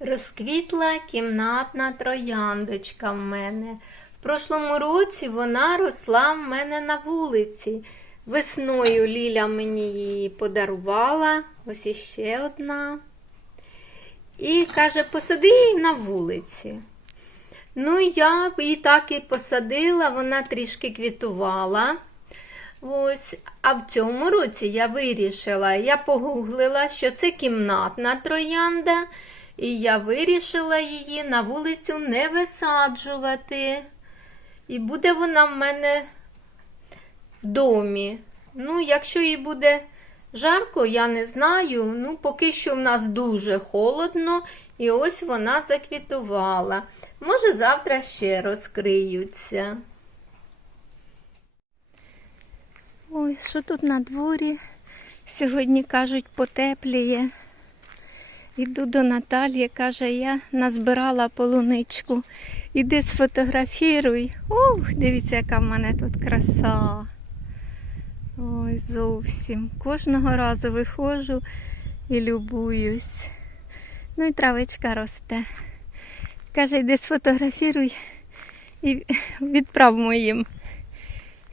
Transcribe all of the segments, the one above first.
Розквітла кімнатна трояндочка в мене. В прошлому році вона росла в мене на вулиці. Весною Ліля мені її подарувала. Ось іще одна. І каже, посади її на вулиці. Ну, я її так і посадила, вона трішки квітувала. Ось, а в цьому році я вирішила, я погуглила, що це кімнатна троянда, і я вирішила її на вулицю не висаджувати. І буде вона в мене в домі. Ну, якщо їй буде жарко, я не знаю. Ну, поки що в нас дуже холодно, і ось вона заквітувала. Може, завтра ще розкриються. Ой, що тут на дворі? Сьогодні кажуть, потепліє. Іду до Наталії, каже, я назбирала полуничку. Іди сфотографіруй. Ух, дивіться, яка в мене тут краса. Ой, зовсім. Кожного разу виходжу і любуюсь. Ну і травичка росте. Каже, йди сфотографіруй і відправ моїм.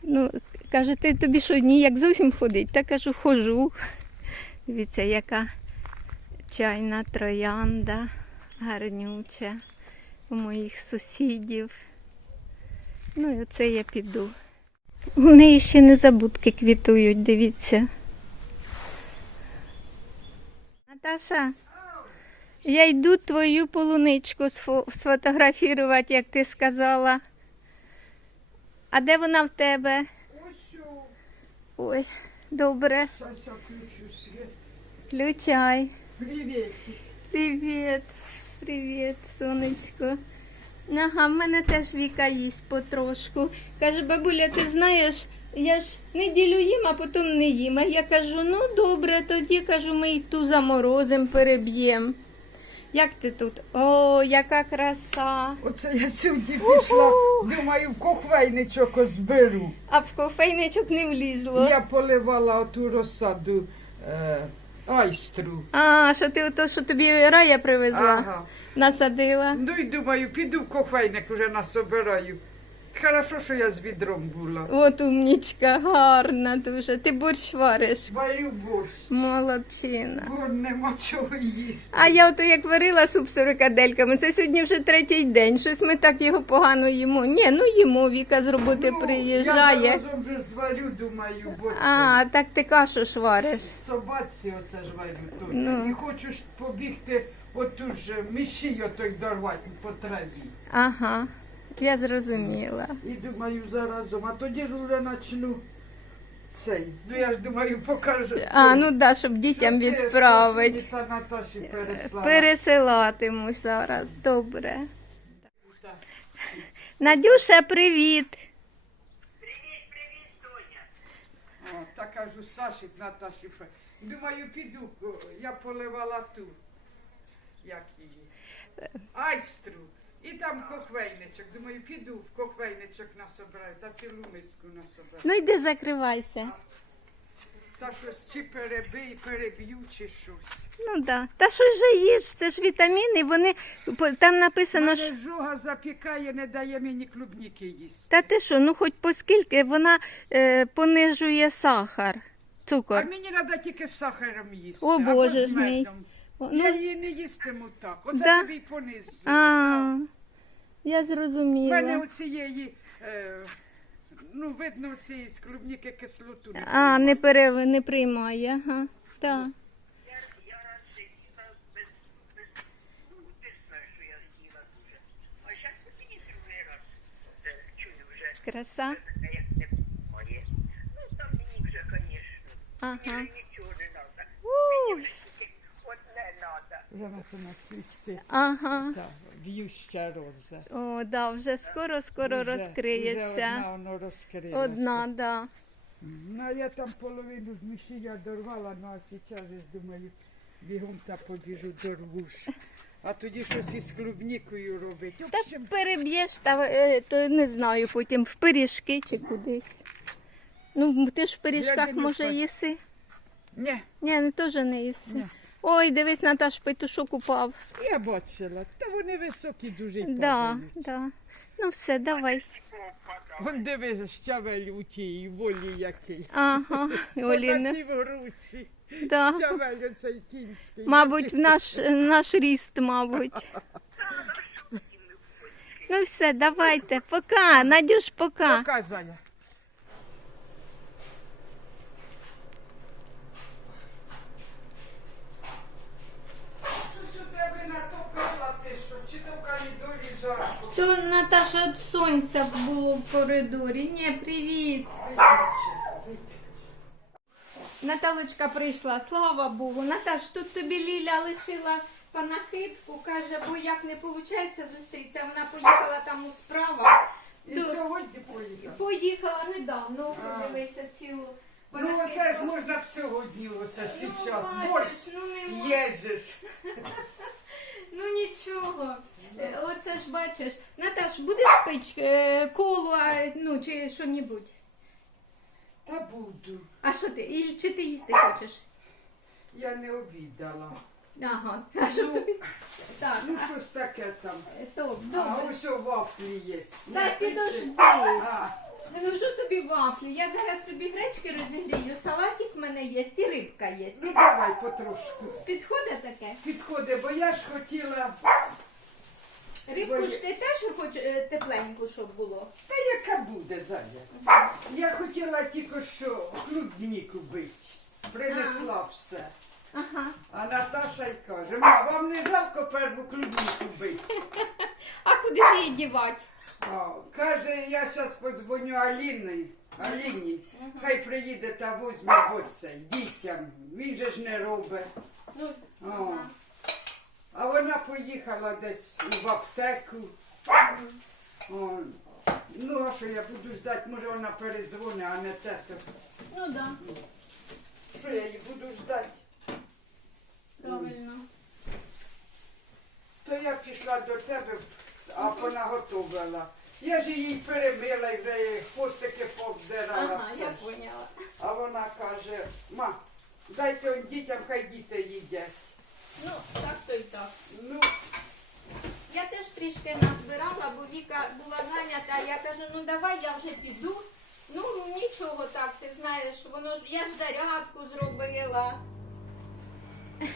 Ну, каже, ти тобі що, ніяк зовсім ходить? Та кажу, хожу. Дивіться, яка чайна троянда, гарнюча у моїх сусідів. Ну і оце я піду. У неї ще незабудки квітують, дивіться. Наташа, я йду твою полуничку сфо- сфотографувати, як ти сказала. А де вона в тебе? Ой, добре. Включай. Привіт. Привіт. Привіт, сонечко. Ага, в мене теж Віка їсть потрошку. Каже, бабуля, ти знаєш, я ж неділю їм, а потім не їм. А я кажу, ну добре, тоді кажу, ми і ту заморозим, переб'ємо. Як ти тут? О, яка краса. Оце я сьогодні пішла, думаю, в кохвейничок зберу. А в кофейничок не влізло. Я поливала оту розсаду е, айстру. А, що ти ото, що тобі рая привезла, Ага. насадила. Ну і думаю, піду в кохвейник уже насобираю. Хорошо, що я з відром була. От умнічка, гарна дуже. Ти борщ вариш. Варю борщ, Молодчина. бо нема чого їсти. А я ото як варила суп з фрикадельками, це сьогодні вже третій день. Щось ми так його погано їмо. Ні, ну їмо, Віка з роботи Ну, приїжджає. Я заразом вже зварю, думаю, бо це А, так ти кашу ж вариш. собаці оце ж варю тут. Ну. І хочу ж побігти оту ж мішій отой дорвати по траві. Ага, я зрозуміла. І думаю, заразом, а тоді ж вже почну цей. Ну я ж думаю, покажу. А, ну да, щоб дітям Щоб ти відправити. Та Наташі переслала. Пересилатиму зараз. Добре. Надюша, привіт. О, та кажу, Саші, Наташі. фе- Думаю, піду, я поливала ту, як її, айстру. І там кохвейничок. Думаю, піду в кохвейничок насобираю, та цілу миску насобираю. Ну йди закривайся. Та щось чи перебий, переб'ю, чи щось. Ну да. Та що ж же їж? Це ж вітаміни, вони там написано, що. Мене жуга запікає, не дає мені клубніки їсти. Та ти що, ну хоч поскільки вона е, понижує сахар, цукор. А мені треба тільки з сахаром їсти. О, або Боже з ж мій. медом. Я Ну, її не їстиму так. Оце Да? тобі й понизу. а, я У зрозуміла. мене оцієї, е, ну, видно, цієї з клубніки кислоту. не А, не пере, не приймає. Ага. Так. Я, я сиділа без, без, без що я з'їла дуже. А зараз мені другий раз е, чую вже, Краса. таке, як не моє. Ну, там мені вже, звісно, Ага. мені нічого не треба. У, Мені вже тільки одне треба. Вже почне цвісти. Ага. Так, в'юща роза. О, да, вже скоро скоро Уже- Уже розкриється. одна воно розкрилася. Одна, да. Ну, а я там половину з мішія дорвала, ну а зараз ж думаю, бігом та побіжу дорву ж. А тоді щось із клубнікою робить. В Та общем, переб'єш, та е, то не знаю, потім в пиріжки чи кудись. Ну, ти ж в пиріжках, може, що- їси? ні, Ні, не теж не їси. ні. Ой, дивись, Наташ, петушок упав. Я бачила, та вони високі дуже й Да, падають. да. Ну все, давай. Вон диви, щавель у тій волі який. Ага, Оліна. Такі груші. Да. Щавель оцей кінський. Мабуть, в наш, наш ріст, мабуть. Ну все, давайте. Пока. Надюш, пока. Показая. Щось у тебе натопила ти, що чи то в коридорі жарко. То Наташа від сонця було в коридорі. Ні, привіт. Наталочка прийшла, слава Богу. Наташ, тут тобі Ліля лишила панахидку, каже, бо як не виходить зустрітися, вона поїхала там у справах. І То- сьогодні поїхав. Поїхала недавно, подивися цілу. Ну оце ж можна б сьогодні, оце зараз. бачиш, Борщ ну не можна. їжеш. Ну нічого. Е, Оце ж бачиш. Наташ, будеш пити е, колу, а, ну чи що-небудь? Та буду. А що ти? І, чи ти їсти хочеш? Я не обідала. Ага. А що Ну. тобі? Так, Ну щось таке там. а, А добре. ось у вафлі є. Та підожди. А, Ну що тобі вафлі? Я зараз тобі гречки розігрію, салатик в мене є, і рибка є. ну давай потрошку. Підходить таке? Підходи, бо я ж хотіла. Рибку ж ти теж хочеш е, тепленьку, щоб було? Та яка буде Зая? Я хотіла тільки що клубніку бити. Принесла все. Ага. А Наташа й каже, ма, вам не жалко перву клубніку бити? А куди ж її дівати? А, Каже, я зараз позвоню Аліні, Аліні, хай приїде та возьме оцей дітям. Він же ж не робить. Ну, О. А вона поїхала десь в аптеку. О. Ну, а що я буду ждати, може вона передзвонить, а не тето. ну да, Що я її буду ждати? правильно. То я пішла до тебе, а вона готувала. Я ж її перебила і вже хвостики повдирала Ага, все. я поняла. А вона каже, ма, дайте он дітям, хай діти їдять. Ну, так то й так. Ну, Я теж трішки назбирала, бо Віка була зайнята. Я кажу, ну давай я вже піду. Ну нічого так, ти знаєш, воно ж я ж зарядку зробила.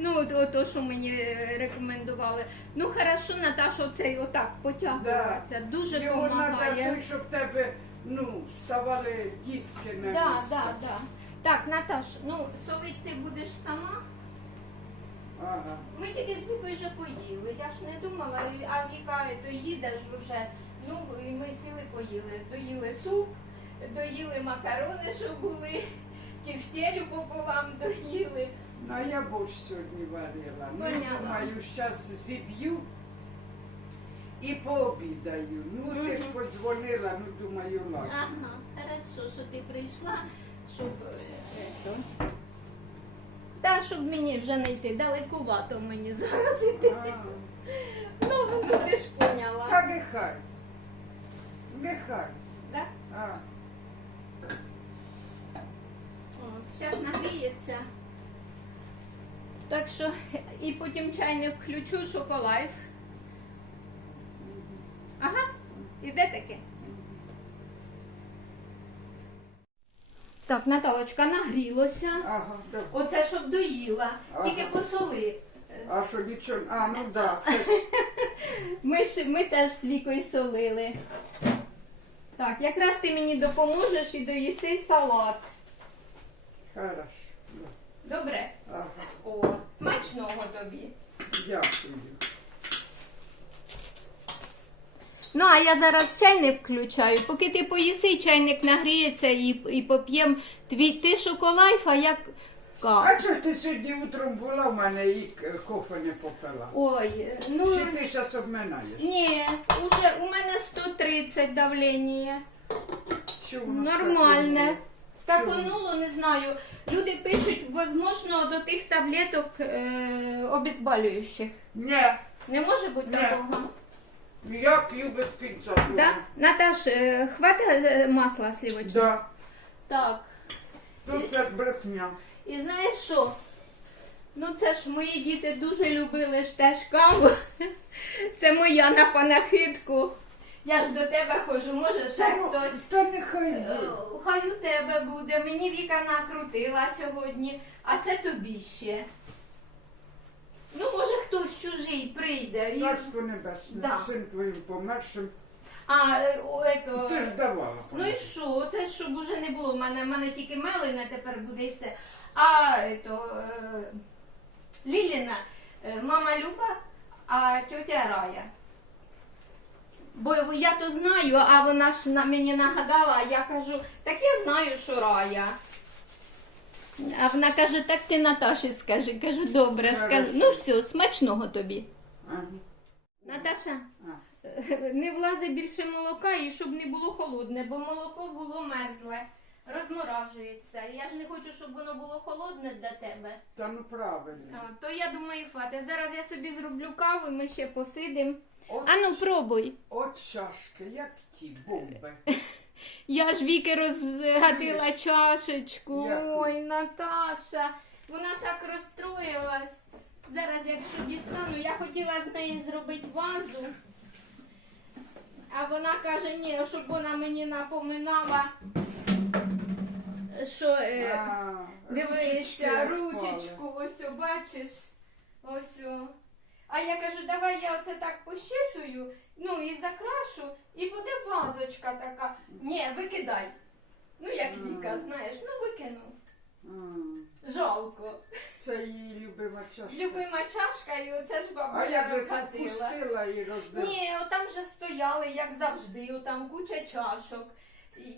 Ну, от то, що мені е, рекомендували. Ну, хорошо, Наташа, оцей отак потягуватися. Дуже його треба допомагає. той, щоб тебе ну, вставали диски на Да, місце. да, да. Так, Наташ, ну солить ти будеш сама. Ага. Ми тільки з Вікою вже поїли. Я ж не думала, а Віка, то їдеш вже. Ну і ми сіли поїли. Доїли суп, доїли макарони, що були, тівтєлю пополам доїли. Ну, а я борщ сьогодні варила. Ну, Понятно. думаю, зараз зіб'ю і пообідаю. Ну, ти ж подзвонила, ну, думаю, ладно. Ага, хорошо, що ти прийшла, щоб. е. Та, щоб мені вже не йти, далекувато мені зараз йти. А, Ну, ну ти ж поняла. Та нехай. Нехай. Так? А. Зараз нагріється. Так що і потім чайник включу шоколайф. Ага, іде таке. Так, Наталочка нагрілося. Ага, добре. Оце щоб доїла. Ага. Тільки посоли. А що нічого? А, ну да, це ж. Ми, ж, ми теж з вікою солили. Так, якраз ти мені допоможеш і доїси салат. Хорошо. Добре? Ага, О, смачного тобі. дякую. Ну, а я зараз чайник включаю. Поки ти поїси, чайник нагріється і, і поп'єм твій ти шоколайф, а як А как? чого ж ти сьогодні утром була в мене і кофе не попила? Ой, ну Чи ти зараз обминаєш? ні, уже у мене 130 давлення. Чи воно Нормальне. Скакнуло? Скакануло, не знаю. Люди пишуть, возможно, до тих таблеток е, обезболюючих. Ні, Не може бути Ні. такого. я п'ю без кінця. Да? Наташ, е, хватить е, масла сливочного? Да. Так. Тут це брехня. І знаєш що? Ну це ж мої діти дуже любили ж теж каву. Це моя на панахидку. Я ж до тебе ходжу, може ще Ну, хтось. Та нехай Е. Хай у тебе буде. Мені Віка накрутила сьогодні, а це тобі ще. Ну, може, хтось чужий прийде. і- Царство небесне, Да. син твоїм помершим. А, е, о, ето... Ти ж давала. Ну і що? Це щоб уже не було. У мене, в мене тільки Мелина тепер буде і все. А ето, е, Ліліна, е, мама Люба, а тетя Рая. Бо я то знаю, а вона ж на мені нагадала, а я кажу, так я знаю, що Рая. А вона каже, так ти Наташі скажи. Кажу, добре, скажу. Ну все, смачного тобі. Наташа, не влазить більше молока і щоб не було холодне, бо молоко було мерзле, розморажується. Я ж не хочу, щоб воно було холодне для тебе. Та ну правильно. А, то я думаю, фате, зараз я собі зроблю каву, ми ще посидимо. Ану, пробуй. от чашки, як ті бомби. Я ж віки розгатила чашечку. Яку? Ой, Наташа, вона так розстроїлась. Зараз, якщо дістану, я хотіла з неї зробити вазу. А вона каже, ні, щоб вона мені напоминала, що е, А, дивися, як ручечку, ось о, бачиш. Ось. о. А я кажу, давай я оце так пощисую, ну і закрашу, і буде вазочка така. Ні, викидай. Ну, як Віка, знаєш, ну викину. Жалко. Це її любима чашка. Любима чашка, і оце ж А бабуля я вже так пустила і розбила. Ні, отам вже стояли, як завжди, отам куча чашок.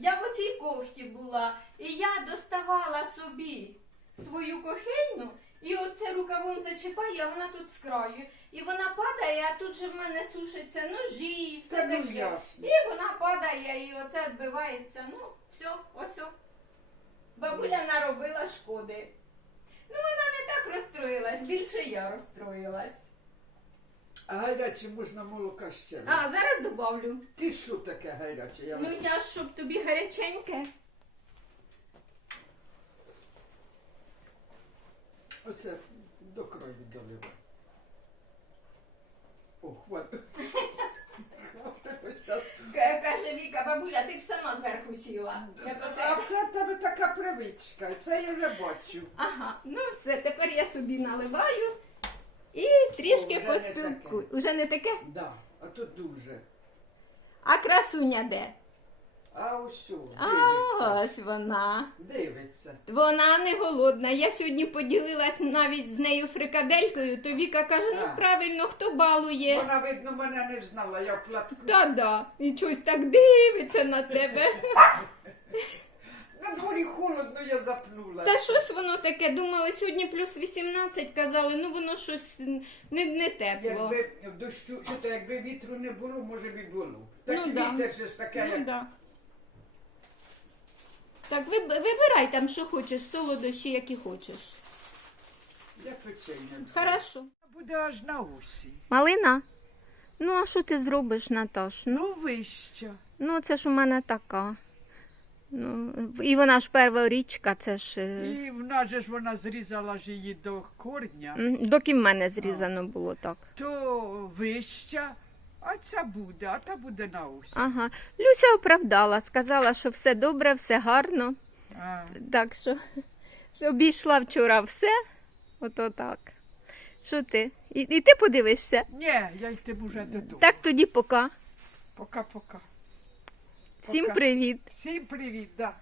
Я в оцій кофті була, і я доставала собі свою кофейну, і оце рукавом зачіпаю, а вона тут з краю. І вона падає, а тут же в мене сушаться ножі і все Та ну таке. ясно. І вона падає, і оце відбивається. Ну, все, ось. о. Бабуля наробила шкоди. Ну, вона не так розстроїлась, більше я розстроїлась. А гаряче можна молока ще. А, зараз добавлю. Ти що таке гаряче? Я... Ну я ж, щоб тобі гаряченьке. Оце до крові доливай. О, хватить. Каже Віка, бабуля, ти б сама зверху сіла. А це в тебе така привичка, це я вже бачу. Ага, ну все, тепер я собі наливаю і трішки вже не поспілкую. таке. Уже не таке? Да, а то дуже. А красуня де? А ось, о, А дивиться. ось вона. Дивиться. Вона не голодна. Я сьогодні поділилась навіть з нею фрикаделькою, то Віка каже, ну Так. правильно, хто балує. Вона, видно, мене не взнала, я в платку. Та-да, і щось так дивиться на тебе. На дворі холодно, я запнула. Та щось воно таке, думали, сьогодні плюс 18, казали, ну воно щось не, не тепло. Якби в дощу, що то якби вітру не було, може б і було. Так Ну, да. вітер же ж таке, Ну, як да. Так, вибирай там, що хочеш, солодощі, які хочеш. я печення. Хорошо. Буде аж на осінь. Малина? Ну, а що ти зробиш, Наташ? Ну, Ну, вища. ну це ж у мене така. Ну, і вона ж перша річка, це ж. е, І в нас же ж вона зрізала ж її до корня, м, Доки в мене зрізано було так. то вища, а ця буде, а та буде на осінь. Ага. Люся оправдала, сказала, що все добре, все гарно. А, Так що обійшла вчора все. Ото так. Що ти? І, і ти подивишся? ні, я йтиму вже додому. Так тоді пока. Пока-пока. Всім Пока. привіт. Всім привіт, да.